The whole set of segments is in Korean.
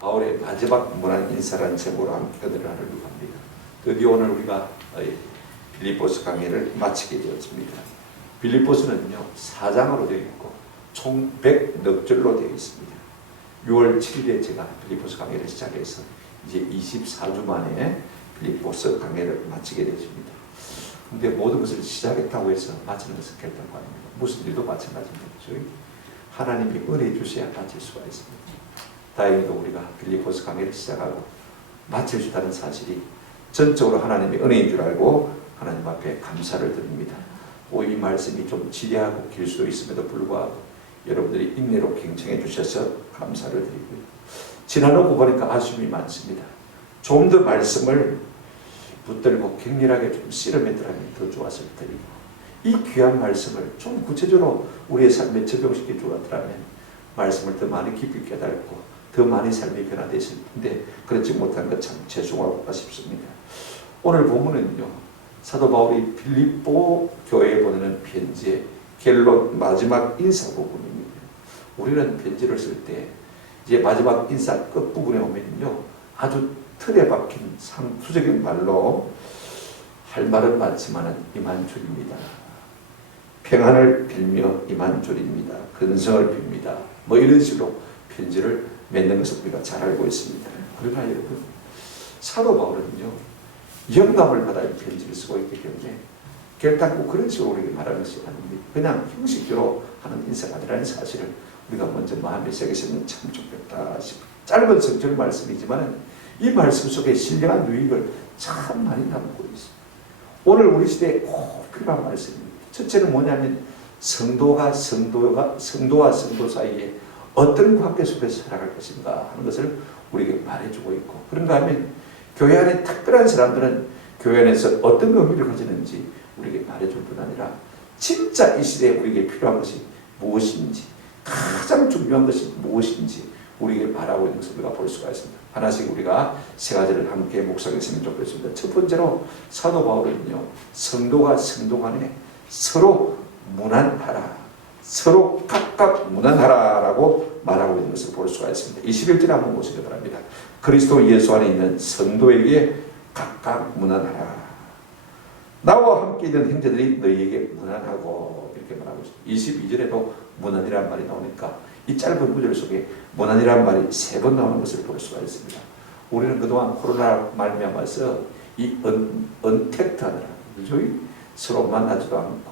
바울의 마지막 문안 인사라는 제목으로 함께 은혜를 나누려고 합니다. 드디어 오늘 우리가 빌립보서 강의를 마치게 되었습니다. 빌립보서는요 4장으로 되어 있고 총 100넉절로 되어 있습니다. 6월 7일에 제가 빌립보서 강의를 시작해서 이제 24주 만에 빌립보서 강의를 마치게 되었습니다. 근데 모든 것을 시작했다고 해서 마치는 것은 결단과 아닙니다. 무슨 일도 마찬가지입니다. 하나님이 은혜 주셔야 마칠 수가 있습니다. 다행히도 우리가 빌립보서 강의를 시작하고 마쳐주다는 사실이 전적으로 하나님의 은혜인 줄 알고 하나님 앞에 감사를 드립니다. 이 말씀이 좀 지대하고 길 수도 있음에도 불구하고 여러분들이 인내로 경청해 주셔서 감사를 드리고요. 지나놓고 보니까 아쉬움이 많습니다. 좀 더 말씀을 붙들고 격렬하게 좀 씨름했더라면 더 좋았을 테니고 이 귀한 말씀을 좀 구체적으로 우리의 삶에 적용시켜 주었더라면 말씀을 더 많이 깊이 깨닫고 더 많이 삶이 변화되실 텐데 그렇지 못한 것 참 죄송하고 싶습니다. 오늘 본문은요 사도 바울이 빌립보 교회에 보내는 편지의 결론 마지막 인사 부분입니다. 우리는 편지를 쓸 때 이제 마지막 인사 끝부분에 오면요 아주 틀에 박힌 상투적인 말로 할 말은 많지만은 이만 줄입니다. 평안을 빌며 이만 줄입니다. 근성을 빕니다. 뭐 이런 식으로 편지를 맺는 것을 우리가 잘 알고 있습니다. 그러나 여러분 사도 바울은요 영감을 받아 편지를 쓰고 있기 때문에 결단코 그런 식으로 우리에게 말하는 것이 아닙니다. 그냥 형식적으로 하는 인사가 아니라는 사실을 우리가 먼저 마음에 새기시면 참 좋겠다 싶어요. 짧은 성경 말씀이지만 이 말씀 속에 신령한 유익을 참 많이 담고 있습니다. 오늘 우리 시대에 꼭 필요한 말씀입니다. 첫째는 뭐냐면 성도와 성도 사이에 어떤 관계 속에서 살아갈 것인가 하는 것을 우리에게 말해주고 있고 그런가 하면 교회 안에 특별한 사람들은 교회 안에서 어떤 의미를 가지는지 우리에게 말해줄 뿐 아니라 진짜 이 시대에 우리에게 필요한 것이 무엇인지 가장 중요한 것이 무엇인지 우리에게 말하고 있는 것을 우리가 볼 수가 있습니다. 하나씩 우리가 세 가지를 함께 묵상했으면 좋겠습니다. 첫 번째로 사도 바울은요 성도가 성도 간에 서로 무난하라 서로 각각 무난하라라고 말하고 있는 것을 볼 수가 있습니다. 21절 한번 보시기 바랍니다. 그리스도 예수 안에 있는 성도에게 각각 무난하라. 나와 함께 있는 형제들이 너희에게 무난하고 이렇게 말하고 있습니다. 22절에도 무난이라는 말이 나오니까 이 짧은 구절 속에 무난이라는 말이 3번 나오는 것을 볼 수가 있습니다. 우리는 그동안 코로나 말미암아서 이 언택트하느라 그죠? 서로 만나지도 않고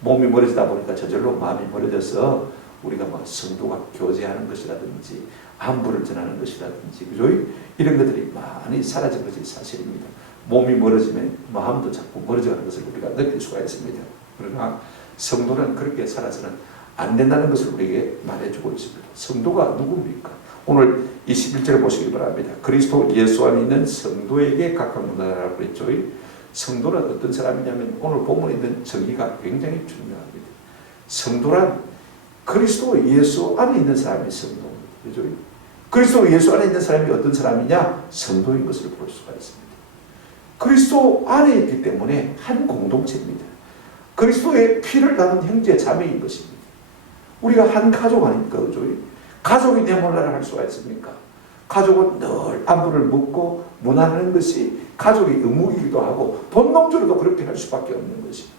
몸이 멀어지다 보니까 저절로 마음이 멀어져서 우리가 뭐 성도가 교제하는 것이라든지 안부를 전하는 것이라든지 그죠? 이런 것들이 많이 사라진 것이 사실입니다. 몸이 멀어지면 마음도 자꾸 멀어져가는 것을 우리가 느낄 수가 있습니다. 그러나 성도는 그렇게 살아서는 안 된다는 것을 우리에게 말해주고 있습니다. 성도가 누굽니까? 오늘 21절 보시기 바랍니다. 그리스도 예수 안에 있는 성도에게 각각 무난하라고 그랬죠. 성도는 어떤 사람이냐면 오늘 본문에 있는 정의가 굉장히 중요합니다. 성도란 그리스도 예수 안에 있는 사람이 성도입니다. 그죠? 그리스도 예수 안에 있는 사람이 어떤 사람이냐? 성도인 것을 볼 수가 있습니다. 그리스도 안에 있기 때문에 한 공동체입니다. 그리스도의 피를 나눈 형제 자매인 것입니다. 우리가 한 가족 아닙니까? 그죠? 가족이 내 몰라를 할 수가 있습니까? 가족은 늘 안부를 묻고 무난하는 것이 가족의 의무이기도 하고 본능적으로도 그렇게 할 수밖에 없는 것입니다.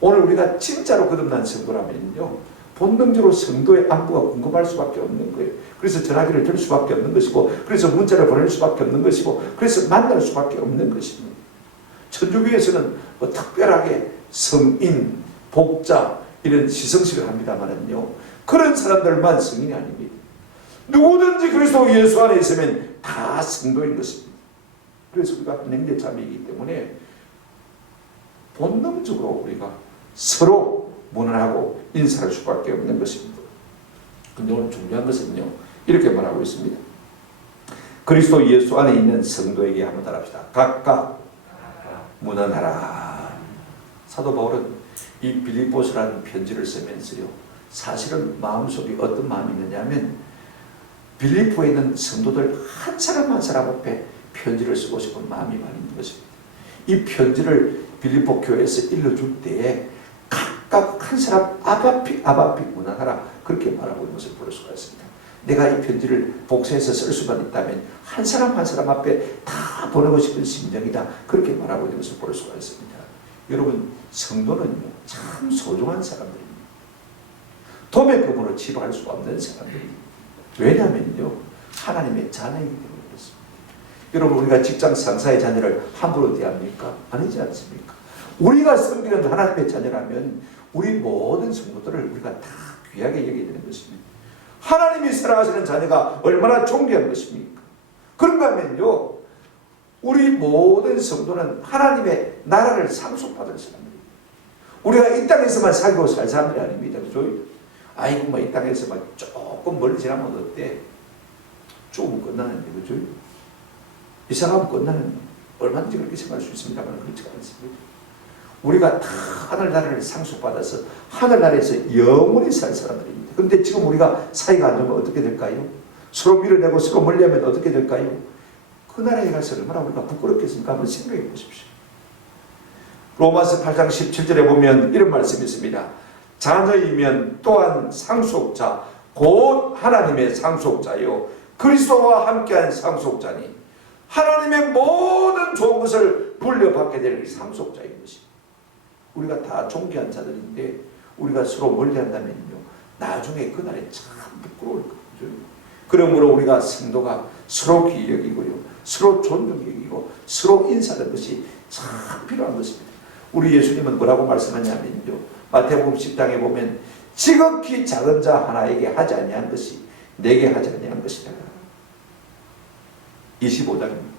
오늘 우리가 진짜로 거듭난 성도라면요 본능적으로 성도의 안부가 궁금할 수밖에 없는 거예요. 그래서 전화기를 들 수밖에 없는 것이고 그래서 문자를 보낼 수밖에 없는 것이고 그래서 만날 수밖에 없는 것입니다. 천주교에서는 뭐 특별하게 성인, 복자 이런 시성식을 합니다만은요 그런 사람들만 성인이 아닙니다. 누구든지 그리스도 예수 안에 있으면 다 성도인 것입니다. 그래서 우리가 형제 자매이기 때문에 본능적으로 우리가 서로 무난하고 인사할 수밖에 없는 것입니다. 근데 오늘 중요한 것은요 이렇게 말하고 있습니다. 그리스도 예수 안에 있는 성도에게 한번 따라합시다. 각각 무난하라. 사도 바울은 이 빌립보서라는 편지를 쓰면서요 사실은 마음속에 어떤 마음이 있느냐면 빌립보에 있는 성도들 한 사람 한 사람 앞에 편지를 쓰고 싶은 마음이 많이 있는 것입니다. 이 편지를 빌립보 교회에서 일러줄 때에 각각 한 사람 아바픽 무난하라 그렇게 말하고 있는 것을 볼 수가 있습니다. 내가 이 편지를 복사해서 쓸 수만 있다면 한 사람 한 사람 앞에 다 보내고 싶은 심정이다. 그렇게 말하고 있는 것을 볼 수가 있습니다. 여러분, 성도는요, 참 소중한 사람들입니다. 도매금으로 치부할 수 없는 사람들입니다. 왜냐하면요, 하나님의 자녀이기 때문에 그렇습니다. 여러분, 우리가 직장 상사의 자녀를 함부로 대합니까? 아니지 않습니까? 우리가 섬기는 하나님의 자녀라면 우리 모든 성도들을 우리가 다 귀하게 여겨야 되는 것입니다. 하나님이 사랑하시는 자녀가 얼마나 존귀한 것입니까? 그런가 하면요, 우리 모든 성도는 하나님의 나라를 상속받을 사람들입니다. 우리가 이 땅에서만 살고 살 사람들이 아닙니다. 그죠? 아이고, 뭐 이 땅에서만 조금 멀리 지나면 어때? 죽으면 끝나는데, 그죠? 이사가면 끝나는데, 얼마든지 그렇게 생각할 수 있습니다만 그렇지 않습니다. 우리가 다 하늘나라를 상속받아서 하늘나라에서 영원히 살 사람들입니다. 그런데 지금 우리가 사이가 안 좋으면 어떻게 될까요? 서로 밀어내고 서로 멀리하면 어떻게 될까요? 그 나라에 가서 얼마나 우리가 부끄럽겠습니까? 한번 생각해 보십시오. 로마서 8장 17절에 보면 이런 말씀이 있습니다. 자녀이면 또한 상속자, 곧 하나님의 상속자요 그리스도와 함께한 상속자니 하나님의 모든 좋은 것을 물려받게 될 상속자인 것입니다. 우리가 다 존귀한 자들인데 우리가 서로 멀리한다면요, 나중에 그날에 참 부끄러울 거죠. 그러므로 우리가 성도가 서로 귀히 여기고요, 서로 존중히 여기고 서로 인사하는 것이 참 필요한 것입니다. 우리 예수님은 뭐라고 말씀하냐면요, 마태복음 10장에 보면 지극히 작은 자 하나에게 하지 아니한 것이 내게 하지 아니한 것이다. 25장입니다.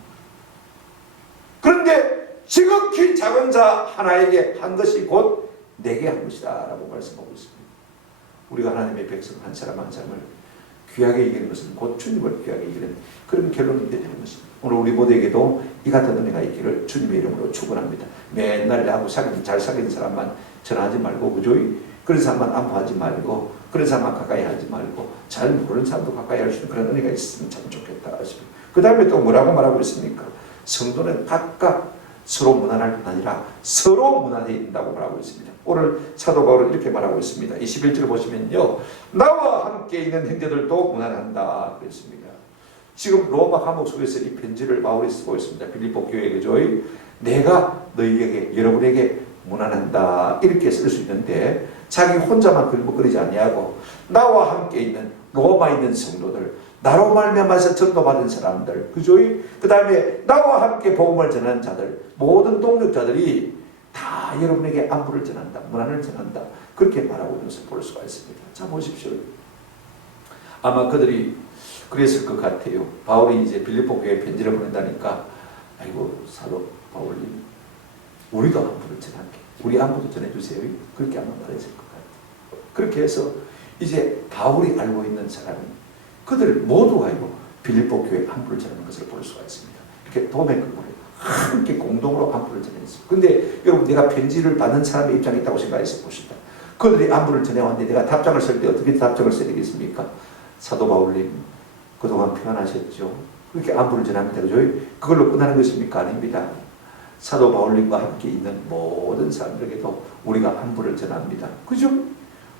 그런데 지극히 작은 자 하나에게 한 것이 곧 내게 한 것이다 라고 말씀하고 있습니다. 우리가 하나님의 백성 한 사람 한 사람을 귀하게 이기는 것은 곧 주님을 귀하게 이기는 그런 결론이 되는 것입니다. 오늘 우리 모두에게도 이 같은 은혜가 있기를 주님의 이름으로 축원합니다. 맨날 나하고 잘 사귀는 사람만 전화하지 말고, 그죠? 그런 사람만 안부하지 말고, 그런 사람만 가까이 하지 말고, 잘 모르는 사람도 가까이 할 수 있는 그런 은혜가 있으면 참 좋겠다 싶습니다. 그 다음에 또 뭐라고 말하고 있습니까? 성도는 각각 서로 무난할 뿐 아니라 서로 무난해야 된다고 말하고 있습니다. 오늘 사도 바울은 이렇게 말하고 있습니다. 21절 보시면요, 나와 함께 있는 형제들도 무난한다 그랬습니다. 지금 로마 감옥 속에서 이 편지를 바울이 쓰고 있습니다. 빌립보 교회, 그죠? 내가 너희에게, 여러분에게 무난한다 이렇게 쓸 수 있는데 자기 혼자만 글먹거리지 아니하고 나와 함께 있는 로마에 있는 성도들, 나로 말미암아서 전도받은 사람들, 그죠? 그 다음에 나와 함께 복음을 전하는 자들, 모든 동력자들이 다 여러분에게 안부를 전한다, 문안을 전한다, 그렇게 말하고 있는 것을 볼 수가 있습니다. 자, 보십시오. 아마 그들이 그랬을 것 같아요. 바울이 이제 빌립보 교회에 편지를 보낸다니까, 아이고 사도 바울님, 우리도 안부를 전할게, 우리 안부도 전해주세요, 그렇게 아마 말했을 것 같아요. 그렇게 해서 이제 바울이 알고 있는 사람이 그들 모두가요 빌립보 교회 안부를 전하는 것을 볼 수가 있습니다. 이렇게 도매금으로 함께 공동으로 안부를 전했어요. 근데 여러분, 내가 편지를 받는 사람의 입장에 있다고 생각해서 보십시다. 그들이 안부를 전해왔는데 내가 답장을 쓸 때 어떻게 답장을 써야 되겠습니까? 사도 바울님, 그동안 평안하셨죠? 그렇게 안부를 전합니다. 그죠? 그걸로 끝나는 것입니까? 아닙니다. 사도 바울님과 함께 있는 모든 사람들에게도 우리가 안부를 전합니다. 그죠?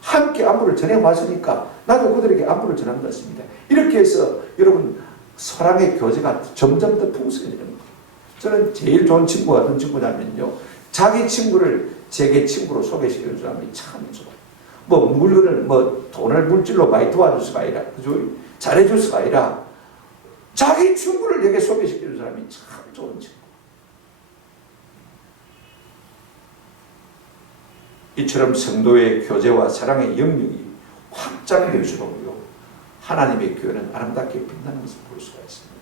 함께 안부를 전해왔으니까 나도 그들에게 안부를 전한다 했습니다. 이렇게 해서 여러분, 사랑의 교제가 점점 더 풍성해지는 거예요. 저는 제일 좋은 친구가 어떤 친구냐면요, 자기 친구를 제게 친구로 소개시켜주는 사람이 참 좋아요. 뭐 물건을, 뭐 돈을 물질로 많이 도와줄 수가 아니라, 그죠? 잘해줄 수가 아니라 자기 친구를 내게 소개시켜주는 사람이 참 좋은 친구. 이처럼 성도의 교제와 사랑의 영역이 확장될수록요, 하나님의 교회는 아름답게 빛나는 것을 볼 수가 있습니다.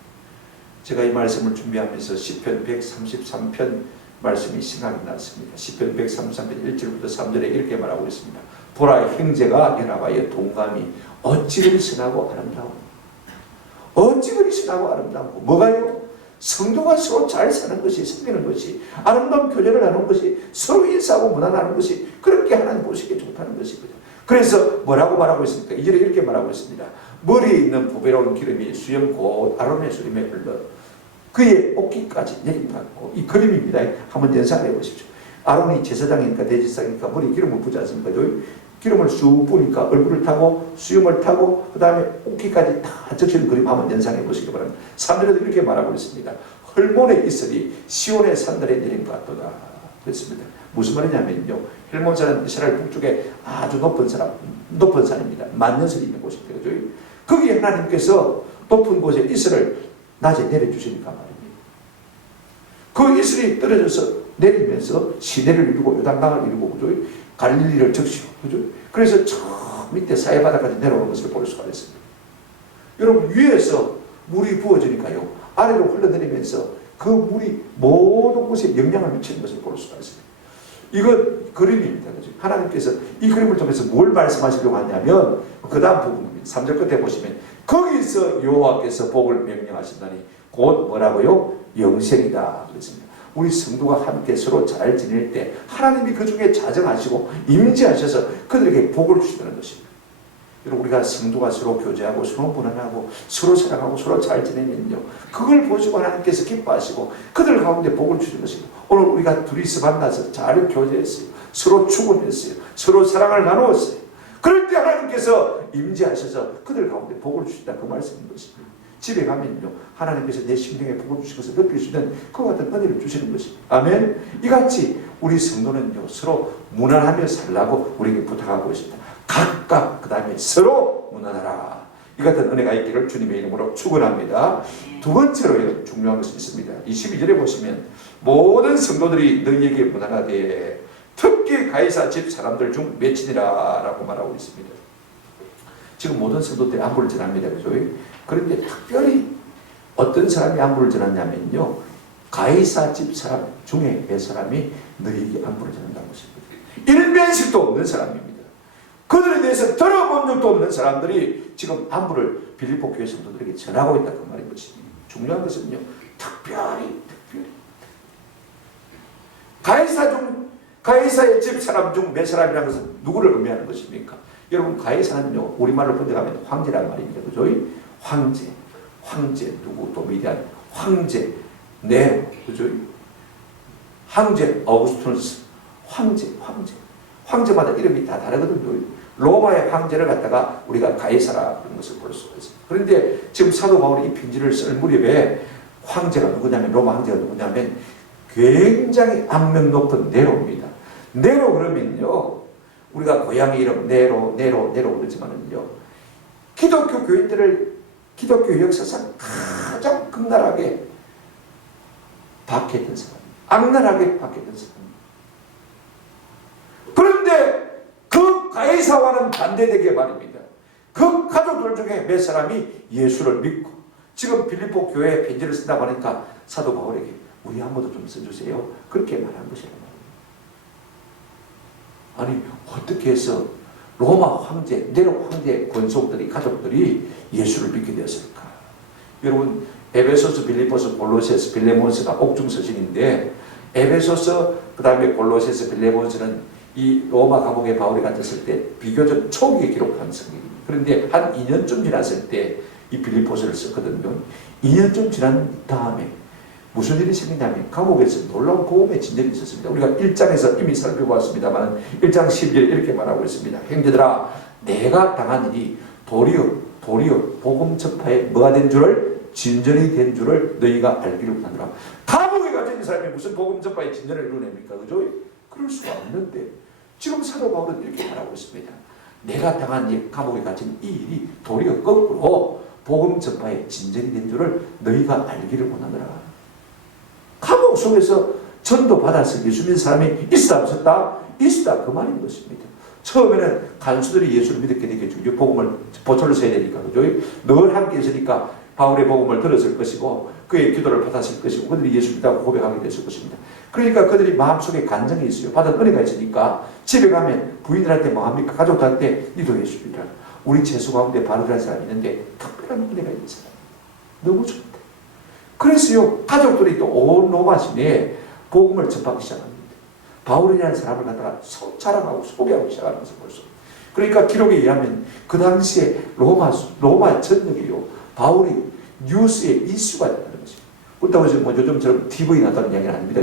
제가 이 말씀을 준비하면서 시편 133편 말씀이 생각이 났습니다. 시편 133편 1절부터 3절에 이렇게 말하고 있습니다. 보라, 형제가 연합하여 동감이 어찌 그리 선하고 아름다워. 어찌 그리 선하고 아름다워. 뭐가요? 성도가 서로 잘 사는 것이, 섬기는 것이, 아름다운 교제를 하는 것이, 서로 인사하고 문안하는 것이 그렇게 하나님 보시기에 좋다는 것이거든요. 그래서 뭐라고 말하고 있습니까? 이절에 이렇게 말하고 있습니다. 머리에 있는 보배로운 기름이 수염 곧 아론의 수염에 흘러 그의 옷깃까지 내림받고, 이 그림입니다. 한번 연상해 보십시오. 아론이 제사장이니까 대제사장이니까 머리에 기름을 부지 않습니까? 기름을 쑥 부으니까 얼굴을 타고 수염을 타고 그 다음에 옷기까지 다 적시는 그림 한번 연상해 보시기 바랍니다. 3절에도 이렇게 말하고 있습니다. 헐몬의 이슬이 시온의 산들에 내린 것 같도다 그랬습니다. 무슨 말이냐면요, 헬몬산은 이스라엘 북쪽에 아주 높은 산입니다. 만년설이 있는 곳입니다. 그죠? 거기에 하나님께서 높은 곳에 이슬을 낮에 내려주시니까 말입니다. 그 이슬이 떨어져서 내리면서 시내를 이루고 요단강을 이루고 그죠? 갈릴리를 적시고 그죠? 그래서 저 밑에 사해바다까지 내려오는 것을 볼 수가 있습니다. 여러분, 위에서 물이 부어지니까요, 아래로 흘러내리면서 그 물이 모든 곳에 영향을 미치는 것을 볼 수가 있습니다. 이건 그림입니다. 그죠? 하나님께서 이 그림을 통해서 뭘 말씀하시려고 하냐면, 그 다음 부분입니다. 3절 끝에 보시면 거기서 여호와께서 복을 명령하신다니 곧 뭐라고요? 영생이다 그랬습니다. 우리 성도가 함께 서로 잘 지낼 때 하나님이 그 중에 자정하시고 임재하셔서 그들에게 복을 주시는 것입니다. 여러분, 우리가 성도가 서로 교제하고 서로 무난하고 서로 사랑하고 서로 잘 지내면요, 그걸 보시고 하나님께서 기뻐하시고 그들 가운데 복을 주시는 것입니다. 오늘 우리가 둘이서 만나서 잘 교제했어요. 서로 축원했어요. 서로 사랑을 나누었어요. 그럴 때 하나님께서 임재하셔서 그들 가운데 복을 주신다 그 말씀인 것입니다. 집에 가면요, 하나님께서 내 심령에 복을 주신 것을 느낄 수 있는 그와 같은 은혜를 주시는 것입니다. 아멘. 이같이 우리 성도는요, 서로 무난하며 살라고 우리에게 부탁하고 있습니다. 각각 그 다음에 서로 무난하라. 이 같은 은혜가 있기를 주님의 이름으로 축원합니다. 두 번째로 중요한 것이 있습니다. 22절에 보시면 모든 성도들이 너희에게 무난하되 특히 가이사 집 사람들 중 맺히니라 라고 말하고 있습니다. 지금 모든 성도들이 안부를 전합니다. 그죠? 그런데 특별히 어떤 사람이 안부를 전하냐면요, 가이사 집 사람 중에 몇 사람이 너희에게 안부를 전한다는 것입니다. 일면식도 없는 사람입니다. 그들에 대해서 들어본 적도 없는 사람들이 지금 안부를 빌립보 교회 성도들에게 전하고 있다 그 말인 것입니다. 중요한 것은요, 특별히 가이사의 집 사람 중 몇 사람이라는 것은 누구를 의미하는 것입니까? 여러분, 가이사는요, 우리말로 번역하면 황제라는 말입니다. 그죠? 황제 누구 또 위대한 황제 네로, 그죠? 황제 어구스투누스, 황제마다 이름이 다 다르거든요. 로마의 황제를 갖다가 우리가 가이사라는 것을 볼 수가 있습니다. 그런데 지금 사도 바울이 이 편지를 쓸 무렵에 황제가 누구냐면, 로마 황제가 누구냐면 굉장히 악명 높은 네로입니다. 네로 그러면요, 우리가 고향의 이름 네로 그러지만은요, 기독교 역사상 가장 극렬하게 박해했던 사람, 악랄하게 박해했던 사람. 그런데 그 가이사와는 반대되게 말입니다. 그 가족들 중에 몇 사람이 예수를 믿고 지금 빌립보 교회에 편지를 쓴다고 하니까 사도 바울에게 우리 한번도 좀 써주세요. 그렇게 말한 것이란 말이에요. 아니, 어떻게 해서 로마 황제, 네로 황제의 권속들이, 가족들이 예수를 믿게 되었을까? 여러분, 에베소서, 빌립보서, 골로새서, 빌레몬서가 옥중 서신인데, 에베소서, 그 다음에 골로새서, 빌레몬서는 이 로마 감옥에 바울이 갇혔을 때 비교적 초기에 기록한 성경입니다. 그런데 한 2년쯤 지났을 때 이 빌립보서를 썼거든요. 2년쯤 지난 다음에 무슨 일이 생기냐면 감옥에서 놀라운 복음의 진전이 있었습니다. 우리가 1장에서 이미 살펴보았습니다만 1장 12절 이렇게 말하고 있습니다. 형제들아, 내가 당한 일이 도리어 복음 전파에 뭐가 된 줄을, 진전이 된 줄을 너희가 알기를 원하노라. 감옥에 갇힌 사람이 무슨 복음 전파에 진전을 이루냅니까? 그죠? 그럴 수가 없는데 지금 사도 바울은 이렇게 말하고 있습니다. 내가 당한 이 감옥에 갇힌 이 일이 도리어 거꾸로 복음 전파에 진전이 된 줄을 너희가 알기를 원하노라. 감옥 속에서 전도 받아서 예수 믿는 사람이 있다 없었다? 있다 그 말인 것입니다. 처음에는 간수들이 예수를 믿게 되겠죠. 복음을 보초를 써야 되니까, 그죠? 늘 함께 있으니까 바울의 복음을 들었을 것이고 그의 기도를 받았을 것이고 그들이 예수 믿다고 고백하게 됐을 것입니다. 그러니까 그들이 마음속에 간증이 있어요. 받은 은혜가 있으니까 집에 가면 부인들한테 뭐 합니까? 가족들한테 니도 예수 믿으라. 우리 재수 가운데 바르라는 사람이 있는데 특별한 은혜가 있는 사람. 너무 좋다. 그래서요, 가족들이 또 온 로마 시내에 복음을 전파하기 시작합니다. 바울이라는 사람을 갖다가 자랑하고 소개하고 시작하는 것을 볼 수 있습니다. 그러니까 기록에 의하면 그 당시에 로마 전역이요, 바울이 뉴스에 이슈가 됐다는 것입니다. 그렇다고 해서 뭐 요즘처럼 TV 나왔다는 이야기는 아닙니다.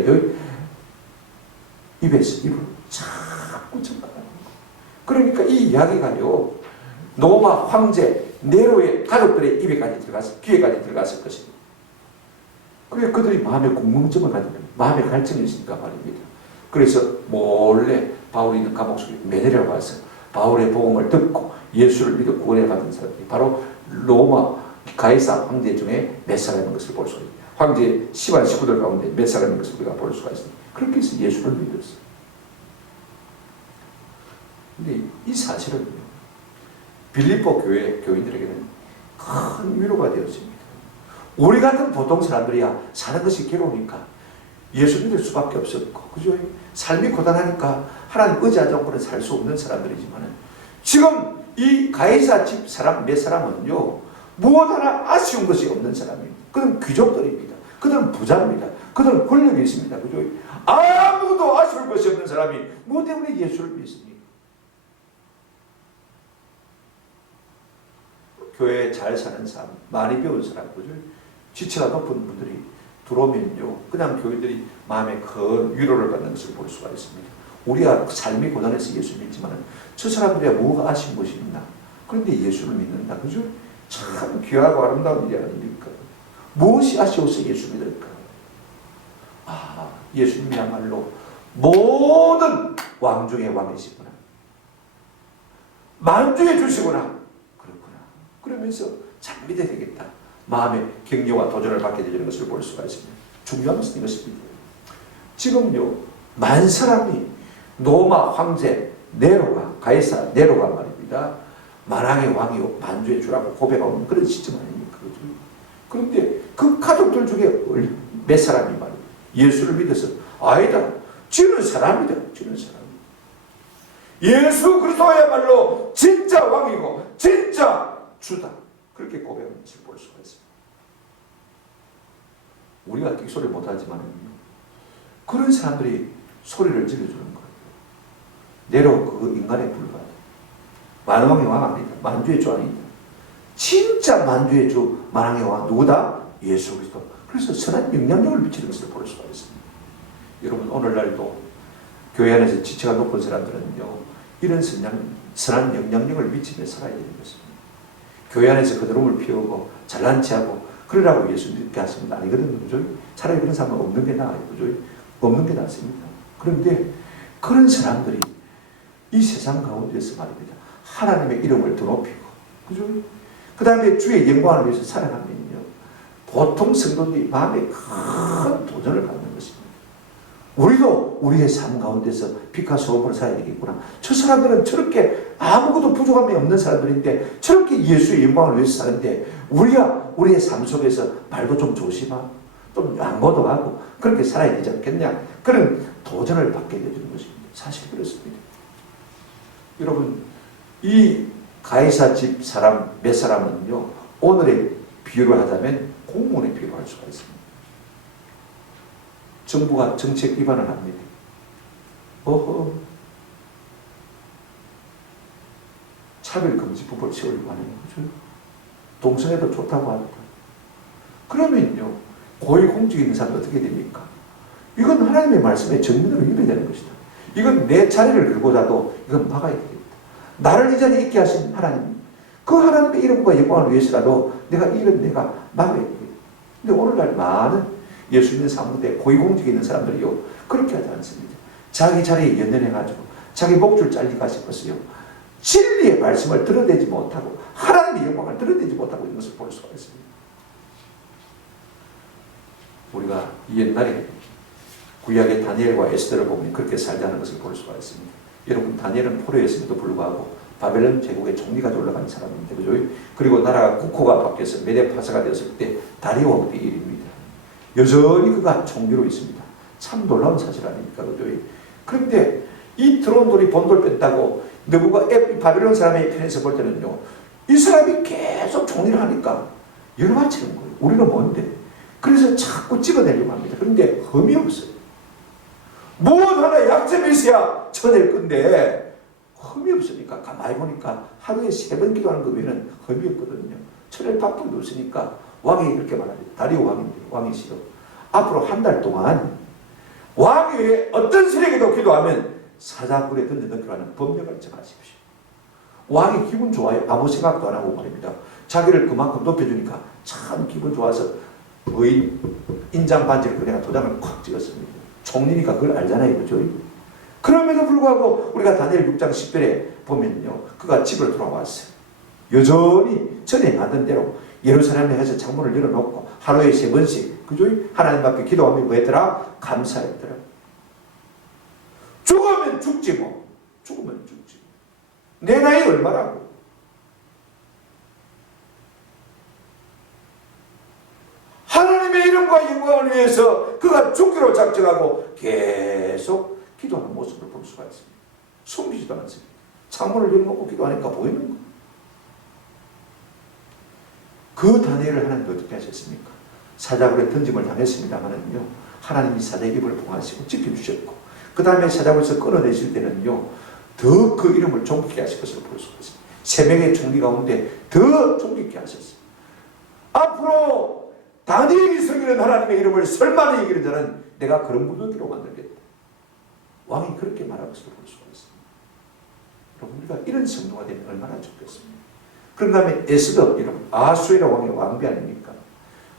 입으로 자꾸 전파하는 거예요. 그러니까 이 이야기가요, 로마 황제 네로의 가족들의 귀에까지 들어갔을 것입니다. 그래 그들이 마음에 궁금증을 가지고 마음에 갈증이 있으니까 말입니다. 그래서 몰래 바울이 있는 감옥 속에 매내려가서 바울의 복음을 듣고 예수를 믿어 구원을 받은 사람들이 바로 로마 가이사 황제 중에 몇 사람인 것을 볼 수가 있습니다. 황제 10한 식구들 가운데 몇 사람인 것을 우리가 볼 수가 있습니다. 그렇게 해서 예수를 믿었어요. 근데 이 사실은 빌립보 교회 교인들에게는 큰 위로가 되었습니다. 우리 같은 보통 사람들이야 사는 것이 괴로우니까 예수 믿을 수밖에 없었고, 그죠? 삶이 고단하니까 하나님 의지하지 않고는 살 수 없는 사람들이지만, 지금 이 가이사 집 사람 몇 사람은요, 무엇 하나 아쉬운 것이 없는 사람입니다. 그들은 귀족들입니다. 그들은 부자입니다. 그들은 권력이 있습니다. 그죠? 아무것도 아쉬울 것이 없는 사람이 무엇 때문에 예수를 믿습니까? 교회에 잘 사는 사람, 많이 배운 사람, 그죠? 지체가 높은 분들이 들어오면요, 그냥 교회들이 마음에 큰 위로를 받는 것을 볼 수가 있습니다. 우리가 삶이 고단해서 예수 믿지만 저 사람들이 뭐가 아쉬운 것이 있나? 그런데 예수를 믿는다. 그죠? 참 귀하고 아름다운 일이 아닙니까? 무엇이 아쉬워서 예수 믿을까? 아, 예수님이야말로 모든 왕 중의 왕이시구나. 만주해 주시구나. 그렇구나. 그러면서 잘 믿어야 되겠다. 마음의 격려와 도전을 받게 되는 것을 볼 수가 있습니다. 중요한 것은 이것입니다. 지금요, 만 사람이 로마 황제 네로가, 가이사 네로가 말입니다, 만왕의 왕이요 만주해 주라고 고백하는 그런 시점 아닙니까? 그런데 그 가족들 중에 몇 사람이 말이에요, 예수를 믿어서 아니다, 주는 사람이다, 주는 사람. 예수 그리스도야말로 진짜 왕이고 진짜 주다. 그렇게 고백하는 것을 볼 수가 있습니다. 우리가 끽소리 못하지만 그런 사람들이 소리를 질러주는 거예요. 네로 그 인간에 불과하다. 만왕의 왕 아니다. 만주의 주 아니다. 진짜 만주의 주 만왕의 왕 누구다? 예수 그리스도. 그래서 선한 영향력을 미치는 것을 볼 수가 있습니다. 여러분 오늘날도 교회 안에서 지체가 높은 사람들은요, 이런 선한 영향력을 미치며 살아야 되는 것입니다. 교회 안에서 거드름을 피우고 잘난 체하고 그러라고 예수 믿게 하시는 건 아니거든요. 그죠? 차라리 그런 사람은 없는 게 나아요. 그죠? 없는 게 낫습니다. 그런데 그런 사람들이 이 세상 가운데서 말입니다, 하나님의 이름을 더 높이고, 그죠? 그 다음에 주의 영광을 위해서 살아가면요, 보통 성도들이 마음에 큰 도전을 받는 것입니다. 우리도 우리의 삶 가운데서 빛과 소금을 살아야 되겠구나. 저 사람들은 저렇게 아무것도 부족함이 없는 사람들인데 저렇게 예수의 영광을 위해서 사는데 우리의 삶 속에서 말도 좀 조심하고 좀 양보도 하고 그렇게 살아야 되지 않겠냐. 그런 도전을 받게 되는 것입니다. 사실 그렇습니다. 여러분, 이 가이사 집 사람 몇 사람은요, 오늘의 비유를 하자면 공무원의 비유를 할 수가 있습니다. 정부가 정책 위반을 합니다. 차별금지법을 세우려고 하는 거죠. 동성애도 좋다고 합니다. 그러면요, 고위공직에 있는 사람은 어떻게 됩니까? 이건 하나님의 말씀에 정면으로 위배되는 것이다. 이건 내 자리를 걸고라도 이건 막아야 되겠다. 나를 이 자리에 있게 하신 하나님, 그 하나님의 이름과 영광을 위해서라도 내가 막아야 되겠다. 근데 오늘날 많은 예수 믿는 사람들, 고위공직에 있는 사람들이요, 그렇게 하지 않습니다. 자기 자리에 연연해가지고 자기 목줄 잘리가 싶어서요, 진리의 말씀을 들어대지 못하고 하나님의 영광을 들어대지 못하고 있는 것을 볼 수가 있습니다. 우리가 옛날에 구약의 다니엘과 에스더를 보면 그렇게 살자는 것을 볼 수가 있습니다. 여러분, 다니엘은 포로였음에도 불구하고 바벨론 제국의 총리가 올라간 사람입니다. 그죠? 그리고 나라가 국호가 바뀌어서 메대 파사가 되었을 때 다리오 왕의 일입니다. 여전히 그가 총리로 있습니다. 참 놀라운 사실 아닙니까? 그죠? 그런데 이 들어온 돌이 본돌 뺐다고 너부가 바벨론 사람의 편에서 볼 때는요, 이 사람이 계속 총리를 하니까 열받치는 거예요. 우리는 뭔데? 그래서 자꾸 찍어내려고 합니다. 그런데 흠이 없어요. 무엇 하나 약점이 있어야 쳐낼 건데 흠이 없으니까 가만히 보니까 하루에 3번 기도하는 것 외에는 흠이 없거든요. 쳐낼 방법이 없으니까 왕이 그렇게 말합니다. 다리오 왕입니다. 왕이시요. 앞으로 한 달 동안 왕 외에 어떤 세력에도 기도하면 사자굴에 던져 넣기라는 법령을 정하십시오. 왕이 기분 좋아요. 아무 생각도 안 하고 말입니다. 자기를 그만큼 높여주니까 참 기분 좋아서 의인 인장 반지를 그냥 도장을 콱 찍었습니다. 총리니까 그걸 알잖아요. 그죠? 그럼에도 불구하고 우리가 다니엘 6장 10절에 보면요. 그가 집으로 돌아왔어요. 여전히 전에 하던 대로 예루살렘에 해서 창문을 열어놓고 하루에 3번씩 그죠? 하나님 앞에 기도하며 뭐 했더라? 감사했더라. 죽으면 죽지 뭐. 죽으면 죽지. 내 나이 얼마라고. 하나님의 이름과 영광을 위해서 그가 죽기로 작정하고 계속 기도하는 모습을 볼 수가 있습니다. 숨기지도 않습니다. 창문을 열어놓고 기도하니까 보이는 거예요. 그 다니엘을 하나님 어떻게 하셨습니까? 사자굴에 던짐을 당했습니다만은요, 하나님이 사자의 입을 봉하시고 지켜주셨고, 그 다음에 사자굴에서 끌어내실 때는요, 더 그 이름을 존귀케 하실 것을 볼 수가 있습니다. 3명의 총리 가운데 더 존귀케 하셨습니다. 앞으로 다니엘이 섬기는 하나님의 이름을 설만히 이기는 자는 내가 그런 무더기로 만들겠다. 왕이 그렇게 말한 것을 볼 수가 있습니다. 여러분, 우리가 이런 성도가 되면 얼마나 좋겠습니까? 그런 다음에 에스더, 여러분, 아수에라 왕의 왕비 아닙니까?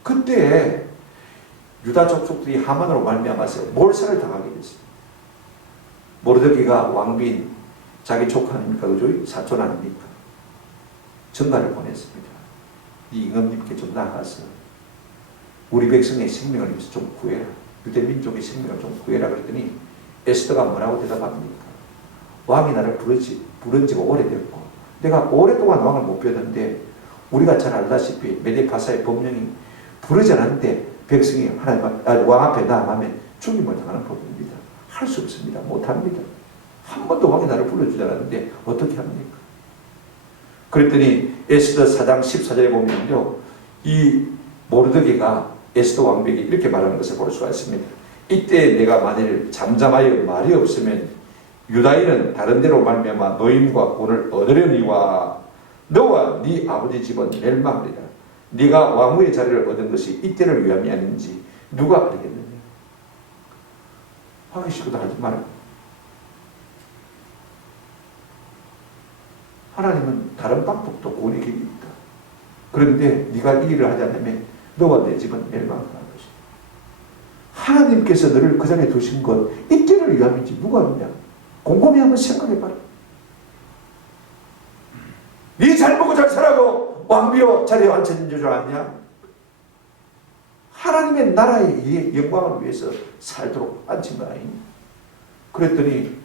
그때 유다 족속들이 하만으로 말미암아서 몰살을 당하게 됐습니다. 모르드기가 왕비인 자기 조카 아닙니까? 그죠? 사촌 아닙니까? 전가를 보냈습니다. 이 임금님께 좀 나가서 우리 백성의 생명을 위해서 좀 구해라. 유대 민족의 생명을 좀 구해라. 그랬더니 에스더가 뭐라고 대답합니까? 왕이 나를 부른 지가 오래됐고 내가 오랫동안 왕을 못 뵀는데 우리가 잘 알다시피 메데파사의 법령이 부르지 않았는데 백성이 왕 앞에 나아가면 죽임을 당하는 법입니다. 할 수 없습니다. 못합니다. 한 번도 왕이 나를 불러주지 않았는데 어떻게 합니까? 그랬더니 에스더 4장 14절에 보면요, 이 모르드게가 에스더 왕비에게 이렇게 말하는 것을 볼 수가 있습니다. 이때 내가 만일 잠잠하여 말이 없으면 유다인은 다른 데로 말미암아 노임과 권을 얻으려니와 너와 네 아버지 집은 멸망하리라. 네가 왕후의 자리를 얻은 것이 이때를 위함이 아닌지 누가 알겠느냐. 하기 싫어도 하지 마라. 하나님은 다른 방법도 구원의 길이 있다. 그런데 네가 이 일을 하지 않으면 너와 내 집은 멸망하는 것이다. 하나님께서 너를 그 자리에 두신 것 이때를 위함인지 누가 아느냐. 곰곰이 한번 생각해봐라. 네 잘 먹고 잘 살아도 왕비로 자리에 앉혀진 줄 아냐? 하나님의 나라의 영광을 위해서 살도록 앉힌 거 아니니? 그랬더니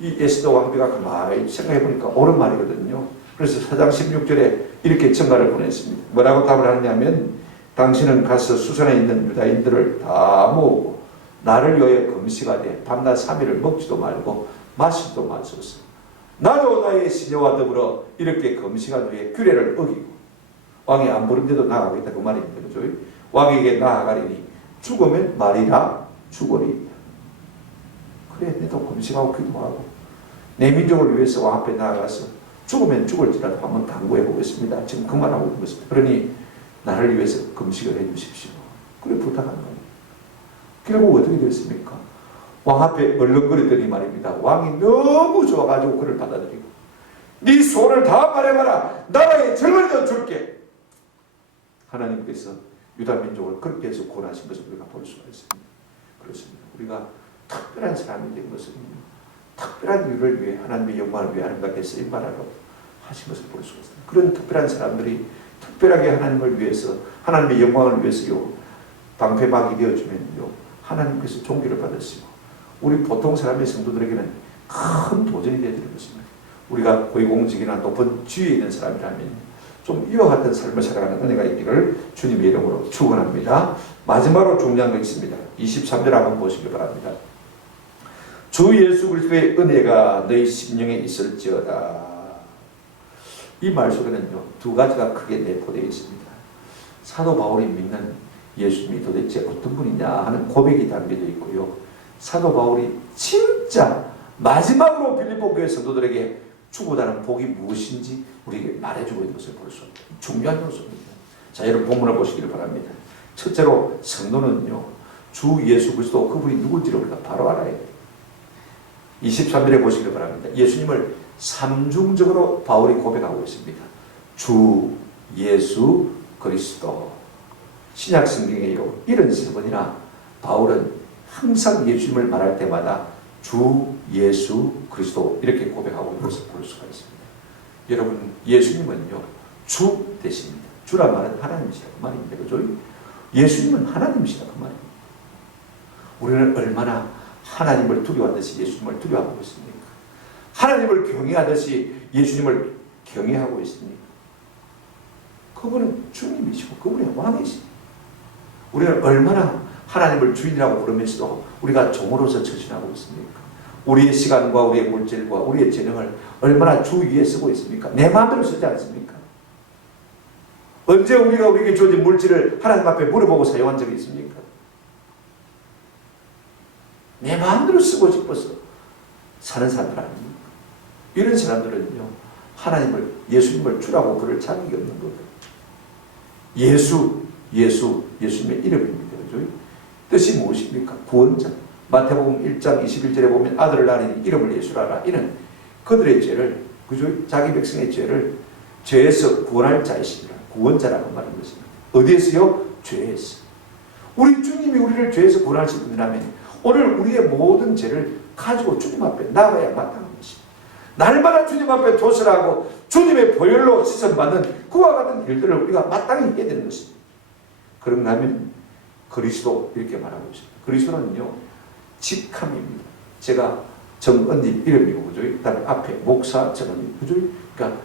이 에스더 왕비가 가만히 생각해보니까 옳은 말이거든요. 그래서 4장 16절에 이렇게 청가를 보냈습니다. 뭐라고 답을 하냐면 당신은 가서 수산에 있는 유다인들을 다 모으고 나를 위하여 금식하되 밤낮 3일을 먹지도 말고 마시지도 마소서. 나도 나의 시녀와 더불어 이렇게 금식한 후에 규례를 어기고 왕이 안 부른데도 나아가겠다 그 말입니다. 그죠? 왕에게 나아가리니 죽으면 말이라 죽으리. 그래, 내도 금식하고 기도하고 내 민족을 위해서 왕 앞에 나아가서 죽으면 죽을지라도 한번 당부해 보겠습니다. 지금 그 말하고 있는 것입니다. 그러니 나를 위해서 금식을 해 주십시오. 그래 부탁한 거예요. 결국 어떻게 됐습니까? 왕 앞에 얼렁거리더니 말입니다. 왕이 너무 좋아가지고 그를 받아들이고 네 소원을 다 말해봐라. 나라의 절반을 더 줄게. 하나님께서 유다 민족을 그렇게 해서 구원하신 것을 우리가 볼 수가 있습니다. 그렇습니다. 우리가 특별한 사람이 된 것은 특별한 이유를 위해 하나님의 영광을 위해 하나님께 쓰임받아로 하신 것을 볼 수가 있습니다. 그런 특별한 사람들이 특별하게 하나님을 위해서 하나님의 영광을 위해서요 방패막이 되어주면요 하나님께서 존귀를 받으시고 우리 보통 사람의 성도들에게는 큰 도전이 되어드리는 것입니다. 우리가 고위공직이나 높은 지위에 있는 사람이라면 좀 이와 같은 삶을 살아가는 은혜가 있기를 주님의 이름으로 축원합니다. 마지막으로 중요한 거 있습니다. 23절 한번 보시기 바랍니다. 주 예수 그리스도의 은혜가 너희 심령에 있을지어다. 이 말 속에는요 두 가지가 크게 내포되어 있습니다. 사도 바울이 믿는 예수님이 도대체 어떤 분이냐 하는 고백이 담겨져 있고요. 사도 바울이 진짜 마지막으로 빌립보 교회 성도들에게 추구하는 복이 무엇인지 우리에게 말해주고 있는 것을 볼 수 있습니다. 중요한 요소입니다. 자, 여러분 본문을 보시기를 바랍니다. 첫째로 성도는요 주 예수 그리스도 그분이 누군지를 우리가 바로 알아야 돼요. 23절에 보시길 바랍니다. 예수님을 삼중적으로 바울이 고백하고 있습니다. 주 예수 그리스도. 신약 성경에요, 73번이나 바울은 항상 예수님을 말할 때마다 주 예수 그리스도 이렇게 고백하고 있는 것을 볼 수가 있습니다. 여러분, 예수님은요 주 되십니다. 주란 말은 하나님이시다 그 말입니다. 그죠? 예수님은 하나님이시다 그 말입니다. 우리는 얼마나 하나님을 두려워하듯이 예수님을 두려워하고 있습니까? 하나님을 경외하듯이 예수님을 경외하고 있습니까? 그분은 주님이시고 그분의 왕이십니다. 우리는 얼마나 하나님을 주인이라고 부르면서도 우리가 종으로서 처신하고 있습니까? 우리의 시간과 우리의 물질과 우리의 재능을 얼마나 주 위에 쓰고 있습니까? 내 마음대로 쓰지 않습니까? 언제 우리가 우리에게 주어진 물질을 하나님 앞에 물어보고 사용한 적이 있습니까? 내 마음대로 쓰고 싶어서 사는 사람들 아닙니까? 이런 사람들은요, 하나님을, 예수님을 주라고 부를 자격이 없는 거예요. 예수님의 이름입니다. 그죠? 뜻이 무엇입니까? 구원자. 마태복음 1장 21절에 보면 아들을 낳으니 이름을 예수라라. 이는 그들의 죄를, 그죠? 자기 백성의 죄를 죄에서 구원할 자이시니라. 구원자라고 말하는 것입니다. 어디에서요? 죄에서. 우리 주님이 우리를 죄에서 구원하실 분이라면 오늘 우리의 모든 죄를 가지고 주님 앞에 나가야 마땅한 것입니다. 날마다 주님 앞에 도설하고 주님의 보혈로 씻음받는 그와 같은 일들을 우리가 마땅히 해야 되는 것입니다. 그런가 하면 그리스도 이렇게 말하고 있습니다. 그리스도는요 직함입니다. 제가 정은님 이름이고, 그죠? 그다음에 앞에 목사 정은님, 그죠? 그러니까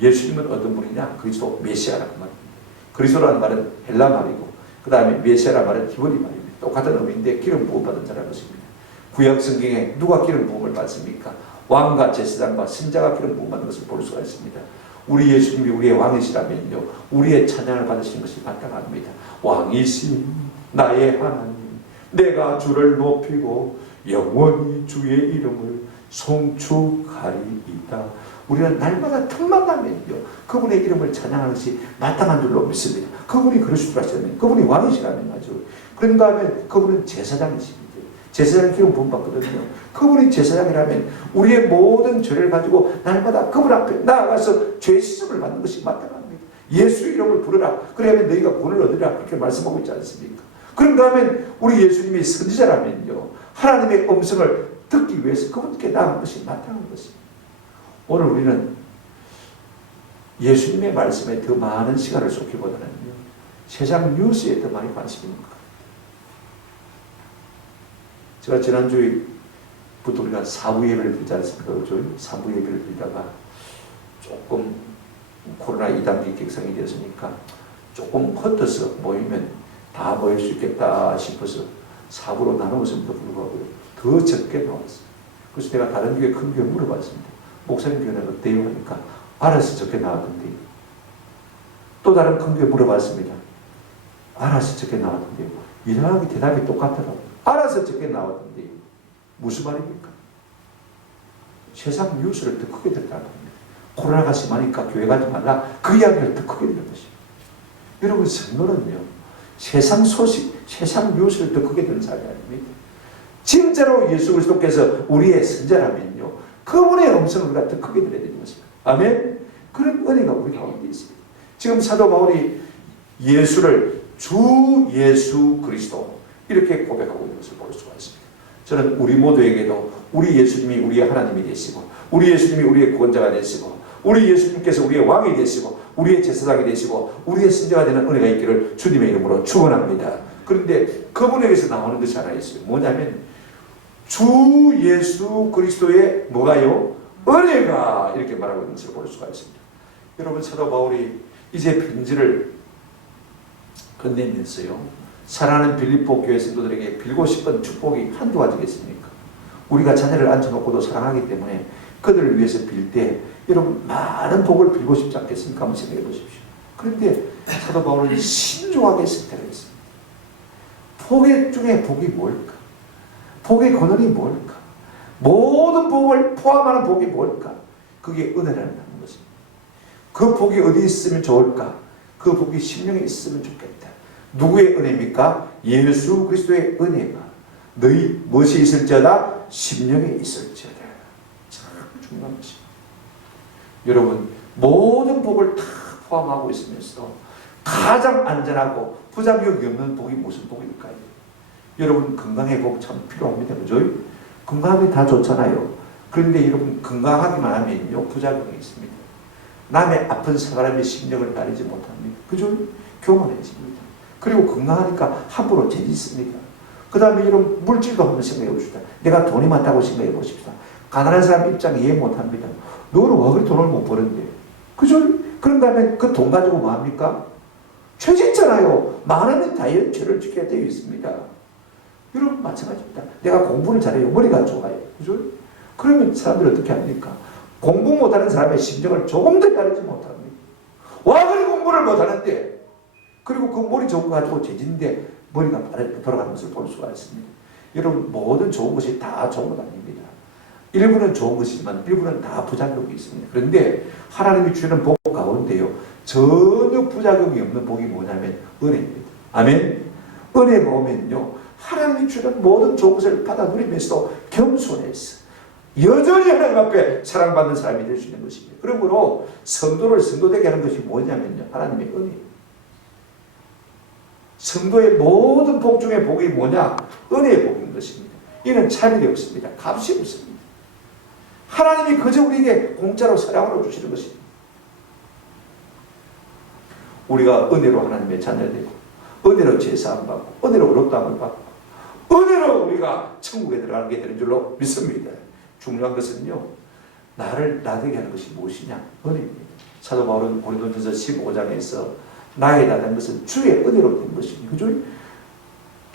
예수님은 어떤 분이냐? 그리스도 메시아라고 말합니다. 그리스도라는 말은 헬라 말이고, 그 다음에 메시아라는 말은 히브리 말입니다. 똑같은 의미인데 기름 부음 받은 자라는 것입니다. 구약 성경에 누가 기름 부음을 받습니까? 왕과 제사장과 선자가 기름 부음 받는 것을 볼 수가 있습니다. 우리 예수님이 우리의 왕이시라면요, 우리의 찬양을 받으시는 것이 마땅합니다. 왕이신 나의 하나님, 내가 주를 높이고 영원히 주의 이름을 송축하리이다. 우리는 날마다 틈만 나면요 그분의 이름을 찬양하는 것이 마땅한 줄로 믿습니다. 그분이 그러실 줄 아시면, 그분이 왕이시라면 아주. 그런가 하면 그분은 제사장이십니다. 제사장 기름 부음 받거든요. 그분이 제사장이라면 우리의 모든 죄를 가지고 날마다 그분 앞에 나아가서 죄 씻음을 받는 것이 마땅합니다. 예수 이름을 부르라. 그래야면 너희가 구원을 얻으리라. 그렇게 말씀하고 있지 않습니까? 그런가 하면 우리 예수님이 선지자라면요 하나님의 음성을 듣기 위해서 그분께 나아가는 것이 마땅한 것입니다. 오늘 우리는 예수님의 말씀에 더 많은 시간을 쏟기보다는요 세상 뉴스에 더 많이 관심이 있는 것 같아요. 제가 지난주부터 우리가 사부 예배를 드리지 않습니까? 그렇죠? 사부 예배를 드리다가 조금 코로나 2단계 격상이 되었으니까 조금 헛어서 모이면 다 모일 수 있겠다 싶어서 사부로 나누었음에도 불구하고 더 적게 나왔어요. 그래서 내가 다른 교회, 큰 교회 물어봤습니다. 목사님 교회는 어때요? 하니까 알아서 적게 나왔던데요. 또 다른 큰 교회 물어봤습니다. 알아서 적게 나왔던데요. 이상하게 대답이 똑같더라고요. 알아서 적게 나왔던데요. 무슨 말입니까? 세상 뉴스를 더 크게 듣다는 겁니다. 코로나가 심하니까 교회 가지 말라. 그 이야기를 더 크게 듣는 것입니다. 여러분, 선거는요 세상 소식, 세상 뉴스를 더 크게 듣는 사람이 아닙니다. 진짜로 예수 그리스도께서 우리의 선자라면요 그분의 음성을 우리가 더 크게 들어야 되는 것입니다. 아멘? 그런 은혜가 우리 가운데 있습니다. 지금 사도 바울이 예수를 주 예수 그리스도 이렇게 고백하고 있는 것을 볼 수가 있습니다. 저는 우리 모두에게도 우리 예수님이 우리의 하나님이 되시고, 우리 예수님이 우리의 구원자가 되시고, 우리 예수님께서 우리의 왕이 되시고, 우리의 제사장이 되시고, 우리의 선자가 되는 은혜가 있기를 주님의 이름으로 축원합니다. 그런데 그분에게서 나오는 것이 하나 있어요. 뭐냐면 주 예수 그리스도의 뭐가요? 은혜가 이렇게 말하고 있는 것을 볼 수가 있습니다. 여러분, 사도 바울이 이제 편지를 건네면서요 사랑하는 빌립보 교회 성도들에게 빌고 싶은 축복이 한두 가지겠습니까? 우리가 자녀를 앉혀놓고도 사랑하기 때문에 그들을 위해서 빌 때 여러분 많은 복을 빌고 싶지 않겠습니까? 한번 생각해 보십시오. 그런데 사도 바울은 신중하게 선택을 했습니다. 복의 중에 복이 뭘까? 복의 근원이 뭘까? 모든 복을 포함하는 복이 뭘까? 그게 은혜라는 것입니다. 그 복이 어디 있으면 좋을까? 그 복이 심령에 있으면 좋겠다. 누구의 은혜입니까? 예수 그리스도의 은혜가 너희 무엇이 있을지어다? 심령에 있을지어다. 참 중요한 것입니다. 여러분, 모든 복을 다 포함하고 있으면서 가장 안전하고 부작용이 없는 복이 무슨 복일까요? 여러분, 건강의 복 참 필요합니다. 그죠? 건강하면 다 좋잖아요. 그런데 여러분, 건강하기만 하면요, 부작용이 있습니다. 남의 아픈 사람의 심령을 가리지 못합니다. 그죠? 교만해집니다. 그리고 건강하니까 함부로 재짓습니다. 그 다음에 여러분, 물질도 한번 생각해 봅시다. 내가 돈이 많다고 생각해 보십시다. 가난한 사람 입장 이해 못합니다. 너는 왜 그렇게 돈을 못 버는데? 그죠? 그런 다음에 그 돈 가지고 뭐 합니까? 죄 짓잖아요. 많으면 당연히 죄를 지켜야 되어 있습니다. 여러분, 마찬가지입니다. 내가 공부를 잘해요. 머리가 좋아요. 그죠? 그러면 사람들이 어떻게 합니까? 공부 못하는 사람의 심정을 조금 더 가리지 못합니다. 와, 그리 공부를 못하는데, 그리고 그 머리 좋은 거 가지고 죄진데 머리가 돌아가는 것을 볼 수가 있습니다. 여러분, 모든 좋은 것이 다 좋은 것 아닙니다. 일부는 좋은 것이지만 일부는 다 부작용이 있습니다. 그런데 하나님이 주시는 복 가운데요, 전혀 부작용이 없는 복이 뭐냐면 은혜입니다. 아멘. 은혜가 오면요, 하나님이 주는 모든 좋은 것을 받아 누리면서 겸손해서 여전히 하나님 앞에 사랑받는 사람이 될 수 있는 것입니다. 그러므로 성도를 성도되게 하는 것이 뭐냐면요, 하나님의 은혜입니다. 성도의 모든 복 중에 복이 뭐냐? 은혜의 복인 것입니다. 이는 차별이 없습니다. 값이 없습니다. 하나님이 그저 우리에게 공짜로 사랑으로 주시는 것입니다. 우리가 은혜로 하나님의 자녀되고, 은혜로 제사함 받고, 은혜로 의롭다함을 받고, 은혜로 우리가 천국에 들어가는 게 되는 줄로 믿습니다. 중요한 것은요, 나를 나되게 하는 것이 무엇이냐? 은혜입니다. 사도 바울은 고린도전서 15장에서 나에 나된 것은 주의 은혜로 된 것입니다. 그죠?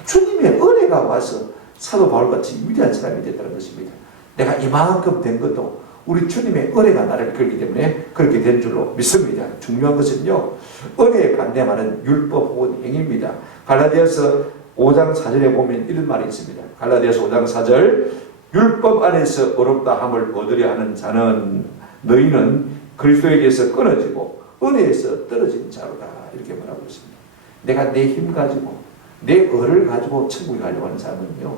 주님의 은혜가 와서 사도 바울같이 위대한 사람이 됐다는 것입니다. 내가 이만큼 된 것도 우리 주님의 은혜가 나를 끌기 때문에 그렇게 된 줄로 믿습니다. 중요한 것은요, 은혜에 반대하는 율법 혹은 행위입니다. 갈라디아서 5장 4절에 보면 이런 말이 있습니다. 갈라디아서 5장 4절, 율법 안에서 어렵다 함을 얻으려 하는 자는 너희는 그리스도에게서 끊어지고 은혜에서 떨어진 자로다, 이렇게 말하고 있습니다. 내가 내 힘 가지고 내 의를 가지고 천국에 가려고 하는 사람은요,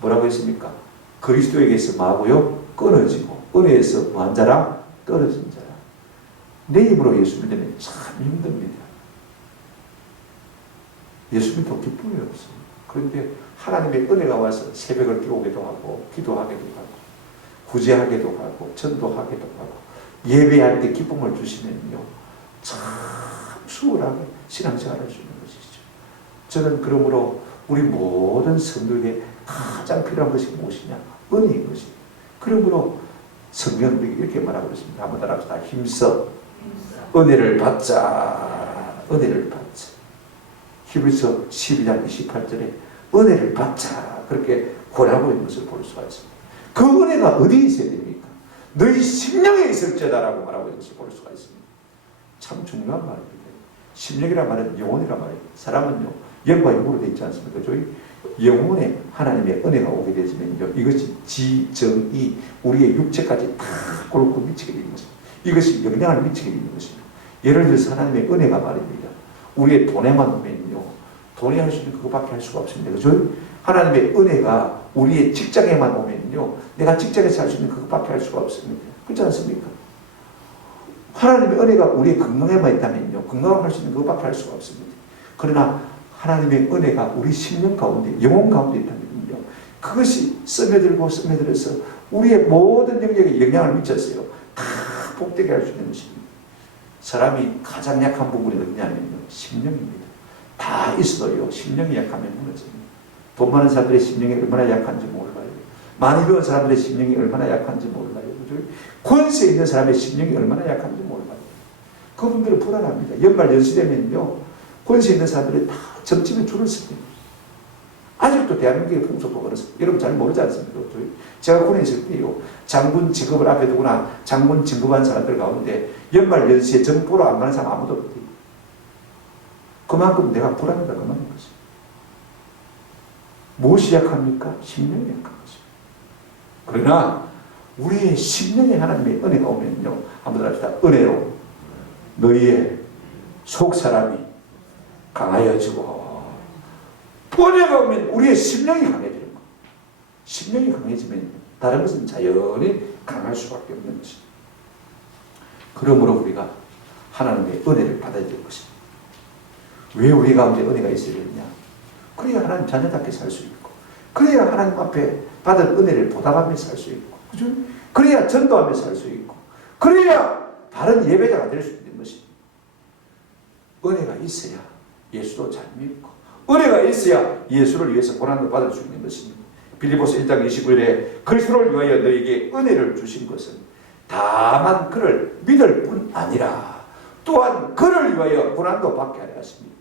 뭐라고 했습니까? 그리스도에게서 뭐하고요? 끊어지고 은혜에서 뭐한 자라? 떨어진 자라. 내 힘으로 예수 믿으면 참 힘듭니다. 예수 믿어도 기쁨이 없어요. 그런데 하나님의 은혜가 와서 새벽을 깨우기도 하고, 기도하기도 하고, 구제하기도 하고, 전도하기도 하고, 예배할 때 기쁨을 주시면요, 참 수월하게 신앙생활을 할 수 있는 것이죠. 저는 그러므로 우리 모든 성도에게 가장 필요한 것이 무엇이냐? 은혜인 것입니다. 그러므로 성경이 이렇게 말하고 있습니다. 한번 따라합시다. 힘써 은혜를 받자. 은혜를 받자. 히브리서 12장 28절에 은혜를 받자, 그렇게 권하고 있는 것을 볼 수가 있습니다. 그 은혜가 어디에 있어야 됩니까? 너희 심령에 있을지어다라고 말하고 있는 것을 볼 수가 있습니다. 참 중요한 말입니다. 심령이란 말은 영혼이란 말입니다. 사람은요, 영과 영으로 되어 있지 않습니까? 저희 영혼에 하나님의 은혜가 오게 되면요, 이것이 지정이 우리의 육체까지 다 골고 미치게 되는 것입니다. 이것이 영향을 미치게 되는 것입니다. 예를 들어서 하나님의 은혜가 말입니다. 우리의 돈에만 오면요, 돈이 할 수 있는 그것밖에 할 수가 없습니다. 그죠? 하나님의 은혜가 우리의 직장에만 오면요, 내가 직장에서 할 수 있는 그것밖에 할 수가 없습니다. 그렇지 않습니까? 하나님의 은혜가 우리의 건강에만 있다면요, 건강을 할 수 있는 그것밖에 할 수가 없습니다. 그러나 하나님의 은혜가 우리 심령 가운데, 영혼 가운데 있다면요, 그것이 스며들고 스며들어서 우리의 모든 영역에 영향을 미쳤어요. 다 복되게 할 수 있는 것입니다. 사람이 가장 약한 부분이 어디냐면요, 심령입니다. 다 있어도요, 심령이 약하면 무너집니다. 돈 많은 사람들의 심령이 얼마나 약한지 몰라요. 많이 배운 사람들의 심령이 얼마나 약한지 몰라요. 그죠? 권세 있는 사람의 심령이 얼마나 약한지 몰라요. 그분들은 불안합니다. 연말 연시되면요, 권세 있는 사람들이 다 점집에 줄을 섭니다. 아직도 대한민국의 풍속도 그렇습니다. 여러분 잘 모르지 않습니까? 제가 군에 있을 때요, 장군 직업을 앞에 두거나 장군 진급한 사람들 가운데 연말 연시에 정 보러 안 가는 사람 아무도 없대요. 그만큼 내가 불안하다, 그만인 것입니다. 무엇이 약합니까? 심령이 약한 것입니다. 그러나 우리의 심령에 하나님의 은혜가 오면요, 한번 합시다. 은혜로 너희의 속 사람이 강하여지고 은혜가 오면 우리의 심령이 강해지는 거예요. 심령이 강해지면 다른 것은 자연히 강할 수밖에 없는 것입니다. 그러므로 우리가 하나님의 은혜를 받아야 될 것입니다. 왜 우리 가운데 은혜가 있어야 되느냐? 그래야 하나님 자녀답게 살 수 있고, 그래야 하나님 앞에 받은 은혜를 보답하며 살 수 있고, 그죠? 그래야 전도하며 살 수 있고, 그래야 바른 예배자가 될 수 있는 것입니다. 은혜가 있어야 예수도 잘 믿고, 은혜가 있어야 예수를 위해서 고난을 받을 수 있는 것입니다. 빌립보서 1장 29절에 그리스도를 위하여 너에게 은혜를 주신 것은 다만 그를 믿을 뿐 아니라 또한 그를 위하여 고난도 받게 하려 하십니다.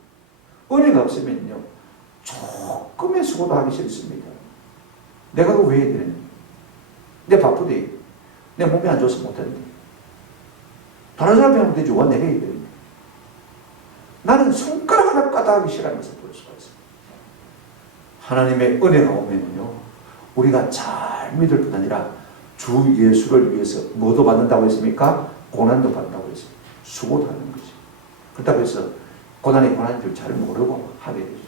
은혜가 없으면요, 조금의 수고도 하기 싫습니다. 내가 그거 왜 해야 되느냐? 내 바쁘대. 내 몸이 안 좋아서 못하는데. 다른 사람이 하면 되지. 왜 내가 해야 되느냐? 나는 손가락 하나 까다하기 싫어하는 것을 볼 수가 있습니다. 하나님의 은혜가 오면요, 우리가 잘 믿을 뿐 아니라 주 예수를 위해서 뭐도 받는다고 했습니까? 고난도 받는다고 했습니다. 수고도 하는 거죠. 그렇다고 해서 고난이 고난인 줄 잘 모르고 하게 되죠.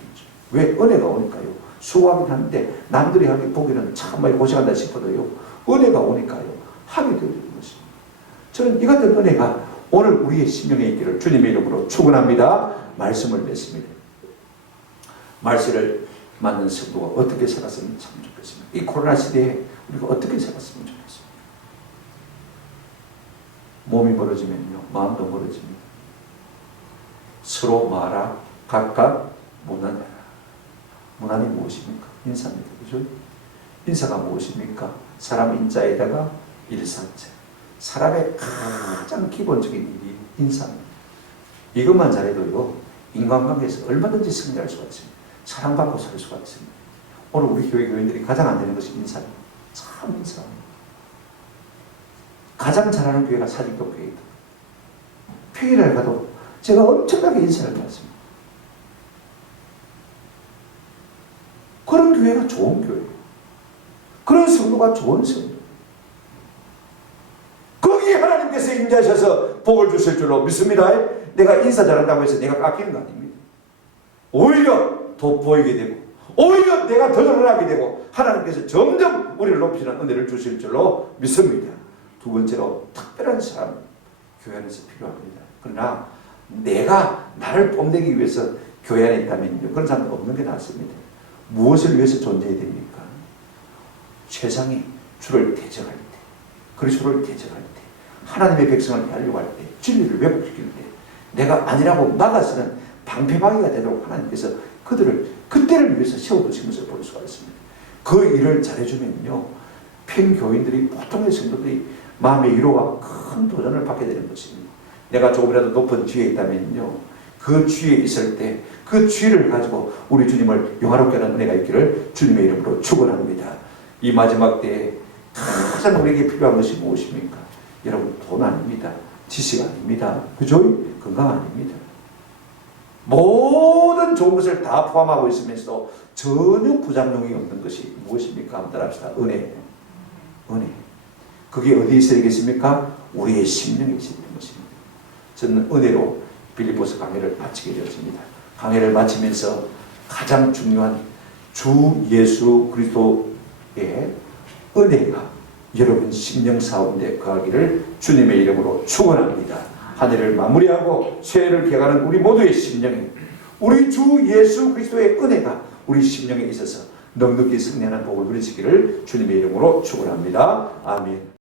왜? 은혜가 오니까요. 수고하긴 하는데 남들이 하기 보기는 참 많이 고생한다 싶어도요, 은혜가 오니까요, 하게 되는 것입니다. 저는 이 같은 은혜가 오늘 우리의 심령에 있기를 주님의 이름으로 축원합니다. 말씀을 맺습니다. 말씀을 맞는 성도가 어떻게 살았으면 참 좋겠습니다. 이 코로나 시대에 우리가 어떻게 살았으면 좋겠습니다. 몸이 멀어지면요, 마음도 멀어집니다. 서로 말아 각각 문안해라. 문안이 무엇입니까? 인사입니다. 그죠? 인사가 무엇입니까? 사람 인자에다가 일사자. 사람의 가장 기본적인 일이 인사입니다. 이것만 잘해도요, 인간관계에서 얼마든지 승리할 수가 있습니다. 사랑받고 살 수가 있습니다. 오늘 우리 교회 교인들이 가장 안 되는 것이 인사입니다. 참 인사입니다. 가장 잘하는 교회가 사직도 교회이다. 평일에 가도 제가 엄청나게 인사를 받습니다. 그런 교회가 좋은 교회예요. 그런 성도가 좋은 성도. 거기에 하나님께서 임재하셔서 복을 주실 줄로 믿습니다. 내가 인사 잘한다고 해서 내가 깎이는 거 아닙니다. 오히려 돋보이게 되고, 오히려 내가 더 드러나게 되고, 하나님께서 점점 우리를 높이는 은혜를 주실 줄로 믿습니다. 두 번째로, 특별한 사람 교회 안에서 필요합니다. 그러나 내가 나를 뽐내기 위해서 교회 안에 있다면 그런 사람은 없는 게 낫습니다. 무엇을 위해서 존재해야 됩니까? 세상이 주를 대적할 때, 그리스도를 대적할 때, 하나님의 백성을 하려고 할 때, 진리를 왜곡시킬 때, 내가 아니라고 막아서는 방패막이가 되도록 하나님께서 그들을 그때를 위해서 세워두신 것을 볼 수가 있습니다. 그 일을 잘해주면요, 평교인들이, 보통의 성도들이 마음의 위로와 큰 도전을 받게 되는 것입니다. 내가 조금이라도 높은 지위에 있다면요, 그 지위에 있을 때 그 지위를 가지고 우리 주님을 영화롭게 하는 은혜가 있기를 주님의 이름으로 축원합니다. 이 마지막 때에 가장 우리에게 필요한 것이 무엇입니까? 여러분, 돈 아닙니다. 지식 아닙니다. 그죠? 건강 아닙니다. 모든 좋은 것을 다 포함하고 있으면서도 전혀 부작용이 없는 것이 무엇입니까? 한번 따라합시다. 은혜. 은혜. 그게 어디에 있어야겠습니까? 우리의 심령에 있어야 되는 것입니다. 저는 은혜로 빌립보서 강의를 마치게 되었습니다. 강의를 마치면서 가장 중요한 주 예수 그리스도의 은혜가 여러분 심령 가운데 거하기를 주님의 이름으로 축원합니다. 한 해를 마무리하고 새해를 개가는 우리 모두의 심령에 우리 주 예수 그리스도의 은혜가 우리 심령에 있어서 넉넉히 승리하는 복을 누리시기를 주님의 이름으로 축원합니다. 아멘.